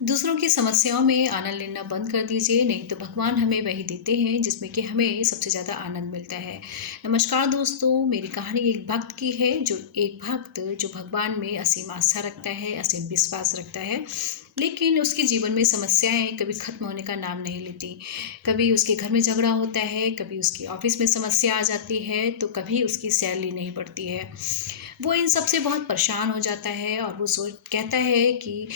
दूसरों की समस्याओं में आनंद लेना बंद कर दीजिए, नहीं तो भगवान हमें वही देते हैं जिसमें कि हमें सबसे ज़्यादा आनंद मिलता है। नमस्कार दोस्तों, मेरी कहानी एक भक्त की है, जो एक भक्त जो भगवान में असीम आस्था रखता है, असीम विश्वास रखता है, लेकिन उसके जीवन में समस्याएँ कभी ख़त्म होने का नाम नहीं लेती। कभी उसके घर में झगड़ा होता है, कभी उसकी ऑफ़िस में समस्या आ जाती है, तो कभी उसकी सैलरी नहीं बढ़ती है। वो इन सब से बहुत परेशान हो जाता है और वो सोच कहता है कि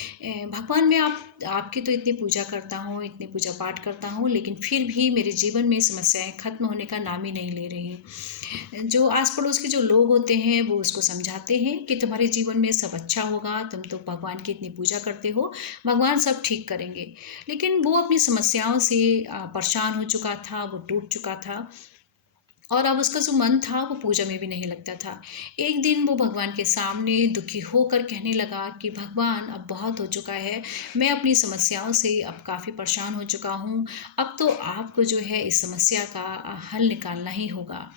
भगवान मैं आपकी तो इतनी पूजा करता हूँ, इतनी पूजा पाठ करता हूँ, लेकिन फिर भी मेरे जीवन में समस्याएँ ख़त्म होने का नाम ही नहीं ले रही। जो आस-पड़ोस के जो लोग होते हैं, वो उसको समझाते हैं कि तुम्हारे जीवन में सब अच्छा होगा, तुम तो भगवान की इतनी पूजा करते हो, भगवान सब ठीक करेंगे। लेकिन वो अपनी समस्याओं से परेशान हो चुका था, वो टूट चुका था और अब उसका जो मन था वो पूजा में भी नहीं लगता था। एक दिन वो भगवान के सामने दुखी होकर कहने लगा कि भगवान अब बहुत हो चुका है, मैं अपनी समस्याओं से अब काफ़ी परेशान हो चुका हूँ, अब तो आपको जो है इस समस्या का हल निकालना ही होगा।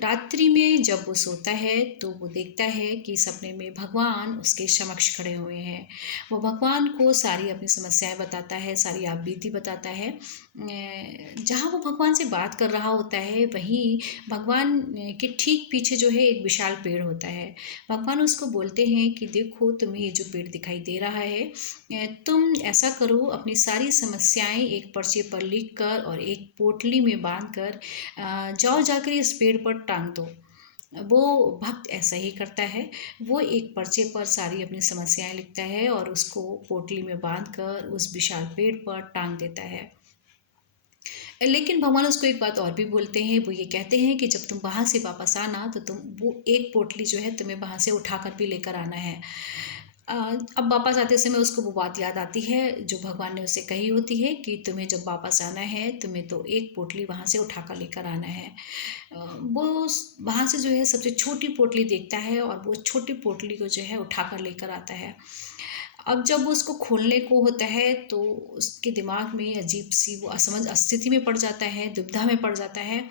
रात्रि में जब वो सोता है तो वो देखता है कि सपने में भगवान उसके समक्ष खड़े हुए हैं। वो भगवान को सारी अपनी समस्याएँ बताता है, सारी आप बीती बताता है। जहाँ वो भगवान से बात कर रहा होता है, वहीं भगवान के ठीक पीछे जो है एक विशाल पेड़ होता है। भगवान उसको बोलते हैं कि देखो तुम्हें ये जो पेड़ दिखाई दे रहा है, तुम ऐसा करो अपनी सारी समस्याएँ एक पर्चे पर लिख कर और एक पोटली में बाँध कर जाओ जाकर इस पेड़ पर टाँग दो। वो भक्त ऐसा ही करता है। वो एक पर्चे पर सारी अपनी समस्याएँ लिखता है और उसको पोटली में बाँध कर उस विशाल पेड़ पर टाँग देता है। लेकिन भगवान उसको एक बात और भी बोलते हैं, वो ये कहते हैं कि जब तुम वहाँ से वापस आना तो तुम वो एक पोटली जो है तुम्हें वहाँ से उठाकर भी लेकर आना है। अ, अब वापस आते समय उसको वो बात याद आती है जो भगवान ने उसे कही होती है कि तुम्हें जब वापस आना है, तुम्हें तो एक पोटली वहाँ से उठाकर लेकर आना है। वो वहाँ से जो है सबसे छोटी पोटली देखता है और वो छोटी पोटली को जो है उठाकर लेकर आता है। अब जब वो उसको खोलने को होता है तो उसके दिमाग में अजीब-सी वो असमंज स्थिति में पड़ जाता है, दुविधा में पड़ जाता है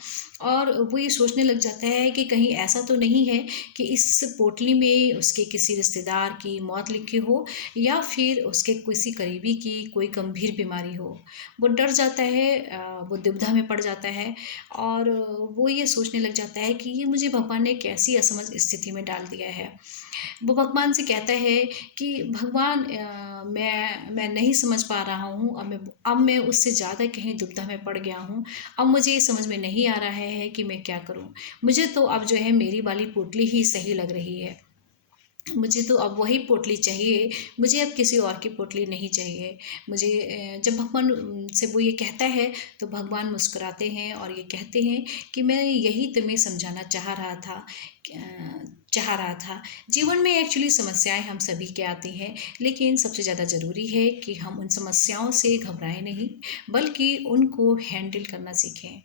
और वो ये सोचने लग जाता है कि कहीं ऐसा तो नहीं है कि इस पोटली में उसके किसी रिश्तेदार की मौत लिखी हो या फिर उसके किसी करीबी की कोई गंभीर बीमारी हो। वो डर जाता है, वो दुविधा में पड़ जाता है और वो ये सोचने लग जाता है कि ये मुझे भगवान ने कैसी असमंज स्थिति में डाल दिया है। वो भगवान से कहता है कि भगवान मैं नहीं समझ पा रहा हूँ, अब मैं उससे ज़्यादा कहीं दुविधा में पड़ गया हूँ। अब मुझे ये समझ में नहीं आ रहा है कि मैं क्या करूँ? मुझे तो अब जो है मेरी वाली पोटली ही सही लग रही है। मुझे तो अब वही पोटली चाहिए, मुझे अब किसी और की पोटली नहीं चाहिए। मुझे जब भगवान से वो ये कहता है, तो भगवान मुस्कुराते हैं और ये कहते हैं कि मैं यही तुम्हें समझाना चाह रहा था। जीवन में एक्चुअली समस्याएँ हम सभी के आती हैं, लेकिन सबसे ज़्यादा ज़रूरी है कि हम उन समस्याओं से घबराएँ नहीं, बल्कि उनको हैंडल करना सीखें।